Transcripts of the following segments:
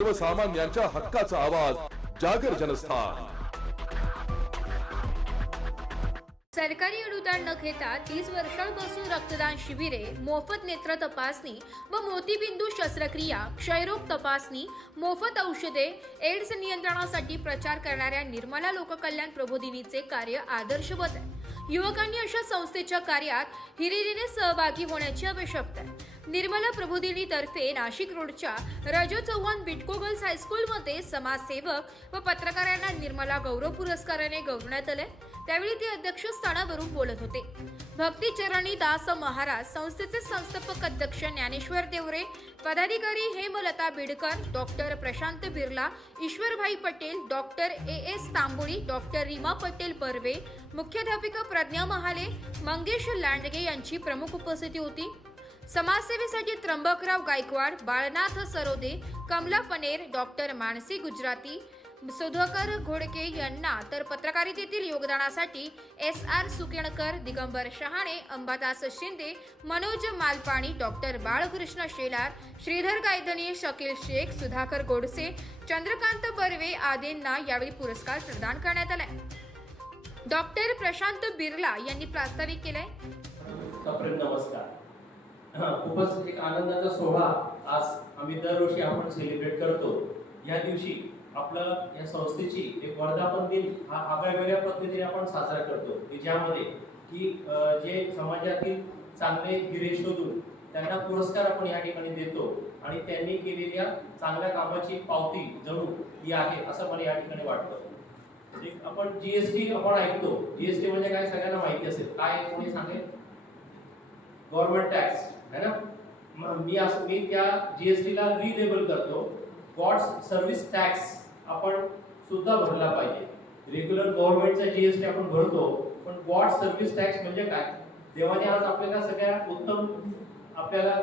सर्वसामान्यांच्या हक्काचा आवाज जागर जनस्थान। सरकारी अनुदान न घेता 30 वर्षांपासून रक्तदान शिबिरे, मोफत नेत्र तपासणी व मोतीबिंदू शस्त्रक्रिया, क्षयरोग तपासणी, मोफत औषधे, एड्स नियंत्रणासाठी प्रचार करणाऱ्या निर्मला लोककल्याण प्रबोधिनीचे कार्य आदर्शवत आहे। युवकांनी अशा संस्थेच्या कार्यात हिरिरीने सहभागी होण्याची आवश्यकता आहे। निर्मला प्रबोधिनी तर्फे नाशिक रोडच्या राजू चव्हाण बिटको गर्ल्स हायस्कूलमध्ये समाजसेवक व पत्रकारांना निर्मला गौरव पुरस्काराने गौरवण्यात आले। त्यावेळी ते अध्यक्षस्थानावरून बोलत होते। भक्ती चरणी दास महाराज संस्थेचे संस्थापक अध्यक्ष ज्ञानेश्वर देवरे, पदाधिकारी Hemlata Bidkar, doctor Prashant Birla, Ishwarbhai Patel, doctor S Tamboli, doctor Reema Patel Barve, मुख्याध्यापिका प्रज्ञा महाले, मंगेश लांडगे यांची प्रमुख उपस्थिती होती। समाजसेवेसाठी त्र्यंबकराव गायकवाड, बाळनाथ सरोदे, कमला पनेर, डॉक्टर मानसी गुजराती, सुधाकर घोडके यांना तर पत्रकारितेतील योगदानासाठी SR सुकेणकर, दिगंबर शहाणे, अंबादास शिंदे, मनोज मालपाणी, डॉक्टर बाळकृष्ण शेलार, श्रीधर गायधनी, शकील शेख, सुधाकर गोडसे, चंद्रकांत बर्वे आदींना यावेळी पुरस्कार प्रदान करण्यात आला। डॉक्टर प्रशांत बिर्ला यांनी प्रास्ताविक केले। नमस्कार। खूपच एक आनंदाचा सोहळा आज आम्ही दरवर्षी आपण सेलिब्रेट करतो। या दिवशी आपल्याला या संस्थेची एक वर्धापन दिन हा आगळ्या पद्धतीने आपण साजरा करतो, की ज्यामध्ये की जे समाजातील चांगले हिरे शोधून त्यांना पुरस्कार आपण या ठिकाणी देतो आणि त्यांनी केलेल्या चांगल्या कामाची पावती जणू ही आहे असं मला या ठिकाणी वाटतं। एक आपण GST आपण ऐकतो, GST म्हणजे काय सगळ्यांना माहिती असेल, काय कोणी सांगेल? गव्हर्नमेंट टॅक्स है ना। मी त्या GST ला रिलेबल करतो, गॉड्स सर्व्हिस टॅक्स आपण सुद्धा भरला पाहिजे। रेग्युलर गव्हर्नमेंटचा GST आपण भरतो, पण गॉड सर्व्हिस टॅक्स म्हणजे काय? देवाने आज आपल्याला सगळ्या उत्तम आपल्याला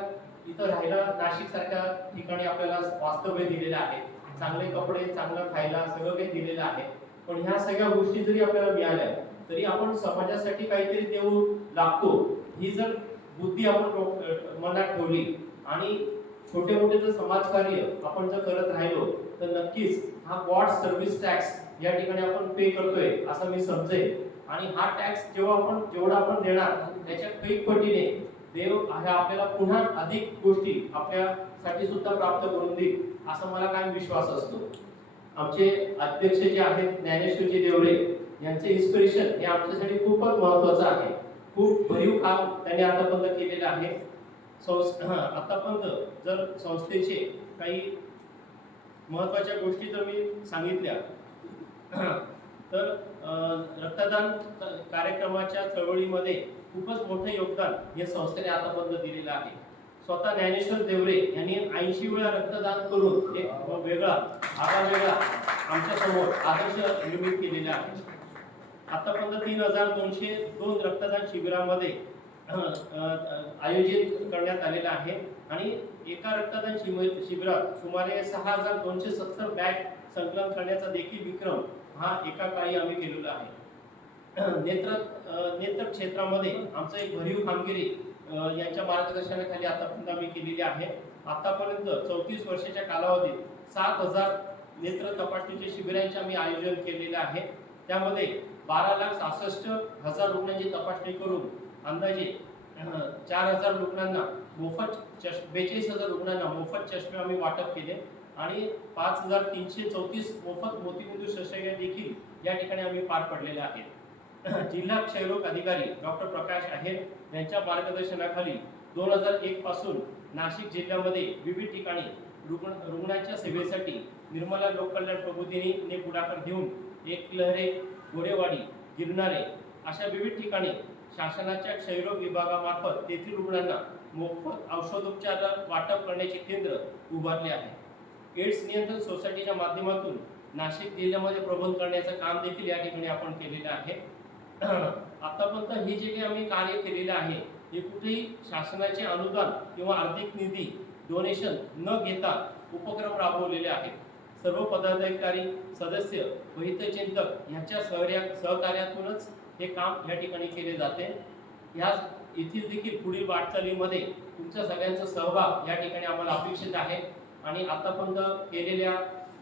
इथं राहायला नाशिक सारख्या ठिकाणी आपल्याला वास्तव्य दिलेलं आहे, चांगले कपडे, चांगलं खायला सगळं काही दिलेलं आहे। पण ह्या सगळ्या गोष्टी जरी आपल्याला मिळाल्या तरी आपण समाजासाठी काहीतरी देऊ लागतो, ही जर बुद्धी आपण मनात ठेवली आणि छोटे मोठे जर समाजकार्य आपण जर करत राहिलो तर नक्कीच हा गॉड सर्व्हिस टॅक्स या ठिकाणी आपण पे करतोय असं मी समजेल। आणि हा टॅक्स जेवढा आपण देणार त्याच्या कैक पटीने देव आपल्याला पुन्हा अधिक गोष्टी आपल्यासाठी सुद्धा प्राप्त करून देईल असा मला काय विश्वास असतो। आमचे अध्यक्ष जे आहेत ज्ञानेश्वरजी देवरे यांचे इन्स्पिरेशन हे आमच्यासाठी खूपच महत्त्वाचं आहे। खूप भरीव काम त्यांनी आतापर्यंत केलेलं आहे। आतापर्यंत जर संस्थेचे काही महत्त्वाच्या गोष्टी जर मी सांगितल्या तर रक्तदान कार्यक्रमाच्या चळवळीमध्ये खूपच मोठं योगदान या संस्थेने आतापर्यंत दिलेलं आहे। स्वतः ज्ञानेश्वर देवरे यांनी 80 वेळा रक्तदान करून एक वेगळा आमच्या समोर आदर्श निर्मित केलेला आहे। आतापर्यंत 3202 रक्तदान शिबिरामध्ये आयोजित करण्यात आलेला आहे आणि एका रक्तदान शिबिरात सुमारे 6270 बॅग संकलन करण्याचा देखील विक्रम हा एका काळी आम्ही केलेला आहे। नेत्र क्षेत्रामध्ये आमचं एक भरीव कामगिरी यांच्या मार्गदर्शनाखाली आतापर्यंत आम्ही केलेली आहे। आतापर्यंत 34 वर्षाच्या कालावधीत 7000 नेत्र तपासणीचे शिबिरांचे आम्ही आयोजन केलेले आहे। त्यामध्ये 12,66,000 रुग्णांची तपासणी करून अंदाजे 4000 रुग्णांना मोफत 42,000 रुग्णांना मोफत चष्मे आम्ही वाटप केले आणि 5334 मोफत मोतीबिंदू शस्त्रक्रिया देखील या ठिकाणी आम्ही पार पडलेल्या आहेत। जिल्हा क्षयरोग अधिकारी डॉक्टर प्रकाश आहेर यांच्या मार्गदर्शनाखाली 2001 पासून नाशिक जिल्ह्यामध्ये विविध ठिकाणी रुग्णांच्या सेवेसाठी निर्मला लोककल्याण प्रबोधिनीने पुढाकार घेऊन एकलहरे, गोरेवाडी, गिरणारे अशा विविध ठिकाणी शासनाच्या क्षयरोग विभागामार्फत तेथील रुग्णांना मोफत औषधोपचार वाटप करण्याचे केंद्र उभारले आहे। एड्स नियंत्रण सोसायटीच्या माध्यमातून नाशिक जिल्ह्यामध्ये प्रबोधन करण्याचं काम देखील या ठिकाणी आपण केलेलं आहे। आतापर्यंत हे जे काही आम्ही कार्य केलेलं आहे हे कुठेही शासनाचे अनुदान किंवा आर्थिक निधी डोनेशन न घेता उपक्रम राबवलेले आहेत। सर्व पदाधिकारी, सदस्य व हितचिंतक यांच्या सहकार्यातूनच हे काम या ठिकाणी केले जाते। येथील देखील पुढील वाटचालीमध्ये तुमच्या सगळ्यांचा सहभाग या ठिकाणी आम्हाला अपेक्षित आहे। आणि आतापर्यंत केलेल्या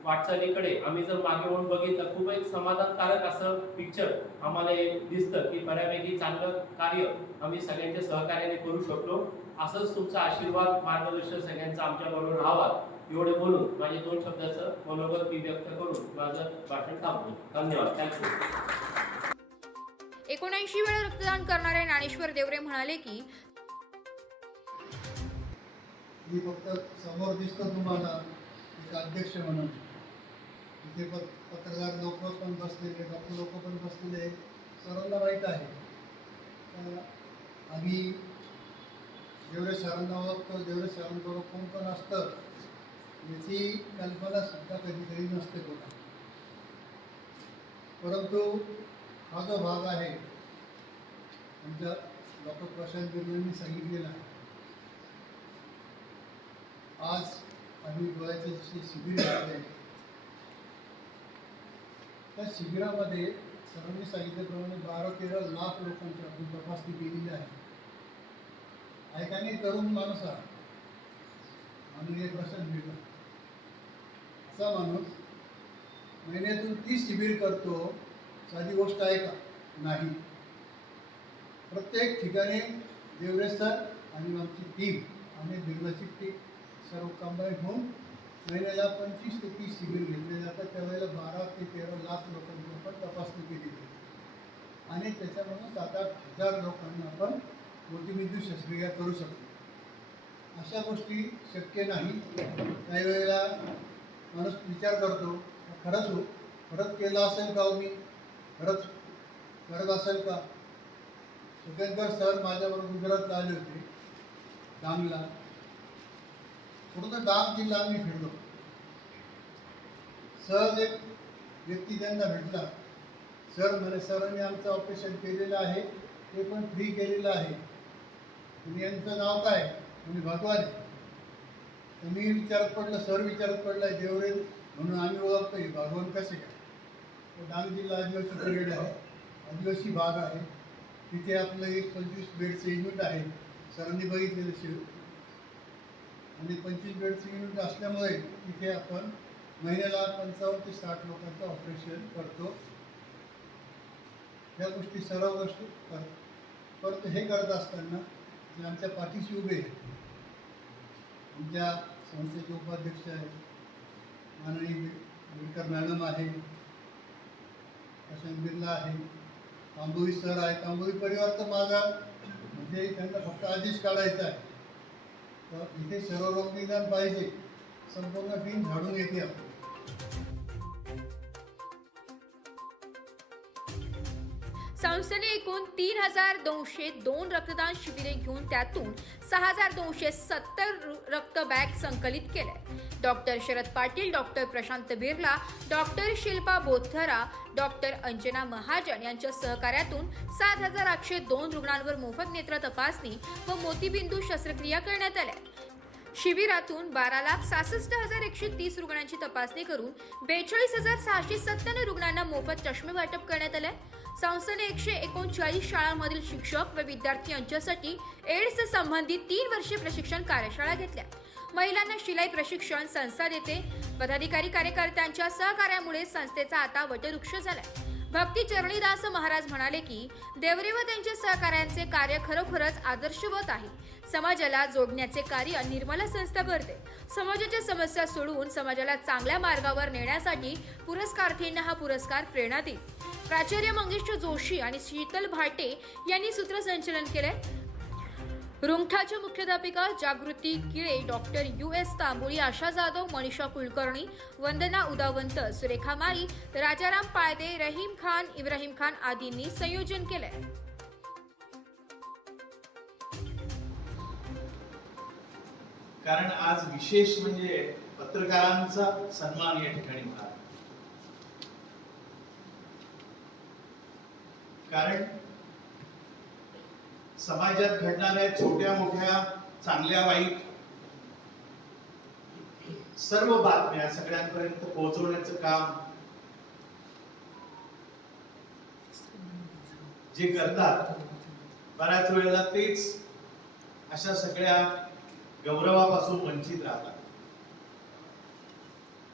वाटचालीकडे आम्ही जर मागे वळून बघितलं, खूप एक समाधानकारक असं पिक्चर आम्हाला दिसतं की बऱ्यापैकी चांगलं कार्य आम्ही सगळ्यांच्या सहकार्याने करू शकलो. असंच तुमचा आशीर्वाद, मार्गदर्शन सगळ्यांचा आमच्या बरोबर राहावा एवढे बोलून माझे 2 शब्दाचं मनोगत मी व्यक्त करून माझं भाषण थांबतो. धन्यवाद. थँक्यू. 79 वेळा रक्तदान करणारे ज्ञानेश्वर देवरे म्हणाले की मी फक्त समोर दिसतो तुम्हाला एक अध्यक्ष म्हणून, इथे पत्रकार लोक पण बसलेले, डॉक्टर लोक पण बसलेले, सर्वांना माहीत आहे. आम्ही देवरे सरांना ओळखतो, देवरे सरांबरोबर कोण पण असतं याची कल्पना सुद्धा कधीतरी नसते कोणा. परंतु हा जो भाग आहे आमच्या डॉक्टर प्रशांत बिर्लांनी सांगितलेला आहे. आज आम्ही डोळ्याचे जे शिबिर घेतले, त्या शिबिरामध्ये सरांनी सांगितल्याप्रमाणे 12-13 लाख लोकांची आपण तपासणी केलेली आहे. ऐकाने तरुण माणूस आहे माननीय प्रशांत बिर्ला, असा माणूस महिन्यातून 30 शिबिर करतो. साधी गोष्ट आहे का? नाही. प्रत्येक ठिकाणी देवरे सर आणि आमची टीम आणि बिर्लाची टीम सर्व कंबाईन होऊन महिन्याला 25 ते 30 शिबिर घेतले जातात. त्यावेळेला 12 ते 13 लाख लोकांची आपण तपासणी केली जाते आणि त्याच्यामधून 7-8 हजार लोकांना आपण मोतीबिंदू शस्त्रक्रिया करू शकतो. अशा गोष्टी शक्य नाही. काही वेळेला माणूस विचार करतो, खरंच केलं असेल का, मी खरंच करत असेल का. सुकेनकर सर माझ्याबरोबर गुजरातला आले होते, डांगला. पूर्ण डांग जिल्हा आम्ही फिरलो. सहज एक व्यक्ती त्यांना भेटला. सर म्हणे, सरांनी आमचं ऑपरेशन केलेलं आहे, ते पण फ्री केलेलं आहे. तुम्ही यांचं नाव काय? म्हणजे भगवान आहे. तर मी विचारत पडलं, सर विचारत पडला देवरे म्हणून आम्ही ओळखतोय, भगवान कसे काय. तो डांग जिल्हा आदिवासी पिरियड आहे, आदिवासी भाग आहे. तिथे आपलं एक 25 बेडचं युनिट आहे. सरांनी बघितलेलं शिव आणि 25 बेडचं युनिट असल्यामुळे तिथे आपण महिन्याला 55 ते 60 लोकांचं ऑपरेशन करतो. ह्या गोष्टी सर्व गोष्टी परंतु हे करत असताना जे आमच्या पाठीशी उभे आमच्या संस्थेचे उपाध्यक्ष आहेत, माननीय बिडकर मॅडम आहे, प्रशांत बिर्ला आहे, तांबोळी सर आहे. तांबोळी परिवार तर माझा म्हणजे त्यांना फक्त आदेश काढायचा आहे. तर इथे सर्व रोग निदान पाहिजे, संपूर्ण टीम झाडून येते आपण. संस्थेने एकूण 3,202 रक्तदान शिबिरे घेऊन त्यातून 6,270 रक्त बॅग संकलित केले. Doctor Sharad Patil, doctor Prashant Birla, doctor Shilpa Bothra, doctor Anjana Mahajan यांच्या सहकार्यातून 7,802 रुग्णांवर मोफत नेत्र तपासणी व मोतीबिंदू शस्त्रक्रिया करण्यात आल्या. शिबिरातून 12,66,130 रुग्णांची तपासणी करून 42,697 रुग्णांना मोफत चष्मे वाटप करण्यात आले. संस्थेने 139 शाळांमधील शिक्षक व विद्यार्थी यांच्यासाठी एड्स संबंधित 3 वर्षीय प्रशिक्षण कार्यशाळा घेतल्या. महिलांना शिलाई प्रशिक्षण संस्था देते. पदाधिकारी कार्यकर्त्यांच्या सहकार्यामुळे संस्थेचा आता वटवृक्ष झालाय. भक्ती चरणीदास महाराज म्हणाले की देवरे व त्यांच्या सहकार्यांचे कार्य खरोखरच आदर्शवत आहे. समाजाला जोडण्याचे कार्य निर्मला संस्था करते. समाजाच्या समस्या सोडवून समाजाला चांगल्या मार्गावर नेण्यासाठी पुरस्कारार्थींना हा पुरस्कार प्रेरणा देईल. प्राचार्य मंगेश जोशी आणि शीतल भाटे यांनी सूत्रसंचलन केले. रुंगठाच्या मुख्याध्यापिका जागृती किळे, डॉक्टर US तांबोळी, आशा जाधव, मनीषा कुलकर्णी, वंदना उदावंत, सुरेखा माळी, राजाराम पायदे, रहीम खान, इब्राहिम खान आदींनी संयोजन केले. कारण आज विशेष म्हणजे पत्रकारांचा सन्मान या ठिकाणी होणार. कारण समाजात घडणाऱ्या छोट्या मोठ्या चांगल्या वाईट सर्व बातम्या सगळ्यांपर्यंत पोहोचवण्याचं काम जे करतात, बऱ्याच वेळेला तेच अशा सगळ्या गौरवापासून वंचित राहतात.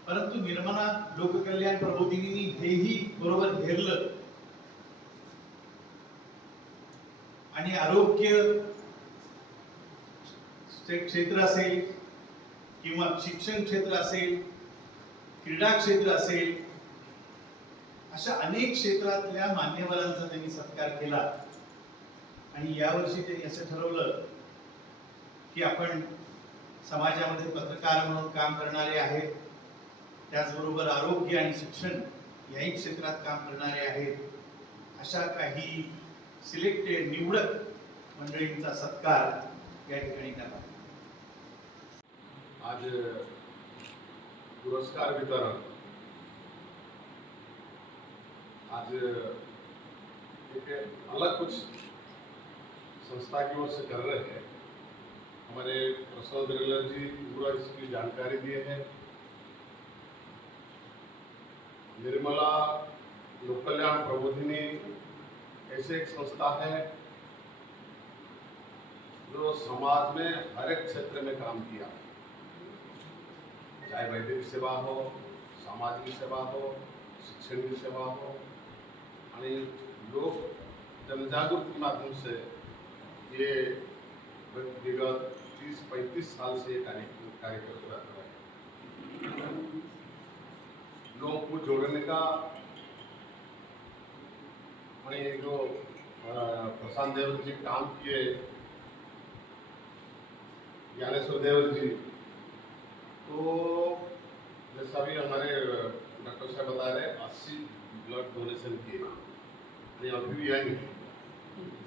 परंतु निर्मला लोककल्याण प्रबोधिनींनी हेही बरोबर घेरलं आणि आरोग्य क्षेत्र असेल किंवा शिक्षण क्षेत्र असेल, क्रीडा क्षेत्र असेल, अशा अनेक क्षेत्रातल्या मान्यवरांचा त्यांनी सत्कार केला. आणि यावर्षी त्यांनी असं ठरवलं की आपण समाजामध्ये पत्रकार म्हणून काम करणारे आहेत, त्याचबरोबर आरोग्य आणि शिक्षण याही क्षेत्रात काम करणारे आहेत, अशा काही सिलेक्टेड निवडक मंडळींचा सत्कार या ठिकाणी करण्यात. आज पुरस्कार वितरण आज एक अलग कुछ संस्था की ओर से कर रहे हैं. हमारे प्रसाद रेलर जी पूरा इसकी जानकारी दिए हैं. निर्मला लोक कल्याण प्रबोधिनी ऐसे एक संस्था है जो समाज में हर एक क्षेत्र में काम किया, चाहे वैद्यकीय सेवा हो, सामाजिक सेवा हो, शिक्षण की सेवा हो, आणि लोग जनजागृति के माध्यम से ये विगत 30-35 साल से कार्य कर रहा है. लोगों को जोड़ने का आणि जो प्रशांत देव जी काम किए, ज्ञानेश्वर देव जी, तो जैसा भी हमारे डॉक्टर साहब बता रहे 80 ब्लड डोनेशन किए, अभी भी यंग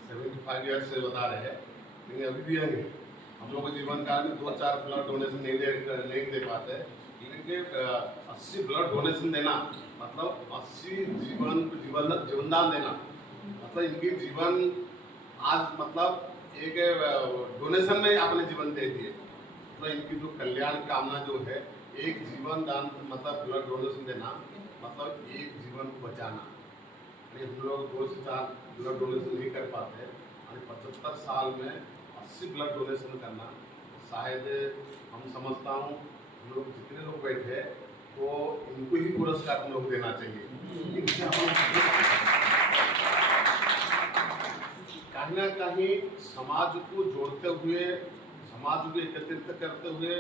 75 ईयर्स से बता रहे हैं, लेकिन अभी भी यंग. हम लोग जीवन काल में 2-4 ब्लड डोनेशन नहीं दे पाते, लेकिन 80 ब्लड डोनेशन देना मतलब 80 जीवनदान देना, मतलब इनकी जीवन आज मतलब एक डोनेशन में आपने जीवन दे दिए. तो इनकी जो कल्याण कामना जो है, एक जीवन दान मतलब ब्लड डोनेशन देना मतलब एक जीवन को बचाना. आणि हम लोग 2 से 4 ब्लड डोनेशन नहीं कर पाते, और 75 साल में 80 ब्लड डोनेशन करना, शायद हम समझता हूँ हम लोग जितने लोग बैठे तो इनको ही पुरस्कार हम लोग देना चाहिए. इनसे कहीं ना कहीं समाज को जोड़ते हुए, समाज को एकत्रित करते हुए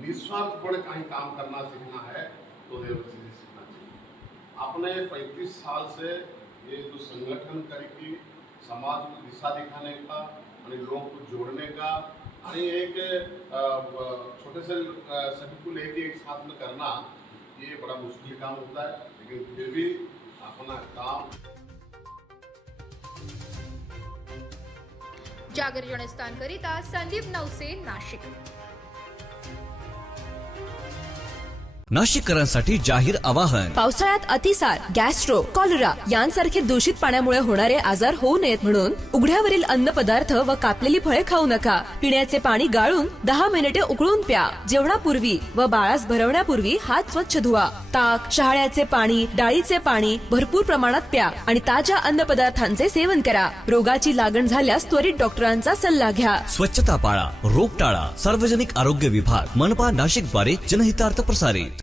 निस्वार्थपणे कहीं काम करना सीखना है तो देवसी जी सीखना चाहिए. आपने 35 साल से ये जो संगठन करके समाज को दिशा दिखाने का और लोगों को जोड़ने का और एक छोटे से सभी को लेके एक साथ में करना, ये बड़ा मुश्किल काम होता है, लेकिन फिर भी अपना काम. जागर जनस्थानकरिता संदीप नवसे, नाशिक. नाशिककरांसाठी जाहीर आवाहन. पावसाळ्यात अतिसार, गॅस्ट्रो, कॉलरा यांसारखे दूषित पाण्यामुळे होणारे आजार होऊ नयेत म्हणून उघड्यावरील अन्न पदार्थ व कापलेली फळे खाऊ नका. पिण्याचे पाणी गाळून 10 मिनिटे उकळून प्या. जेवणापूर्वी व बाळास भरवण्यापूर्वी हात स्वच्छ धुवा. ताक, शहाळ्याचे पाणी, डाळीचे पाणी भरपूर प्रमाणात प्या आणि ताज्या अन्न पदार्थांचे सेवन करा. रोगाची लागण झाल्यास त्वरित डॉक्टरांचा सल्ला घ्या. स्वच्छता पाळा, रोग टाळा. सार्वजनिक आरोग्य विभाग, मनपा नाशिक द्वारे जनहितार्थ प्रसारित.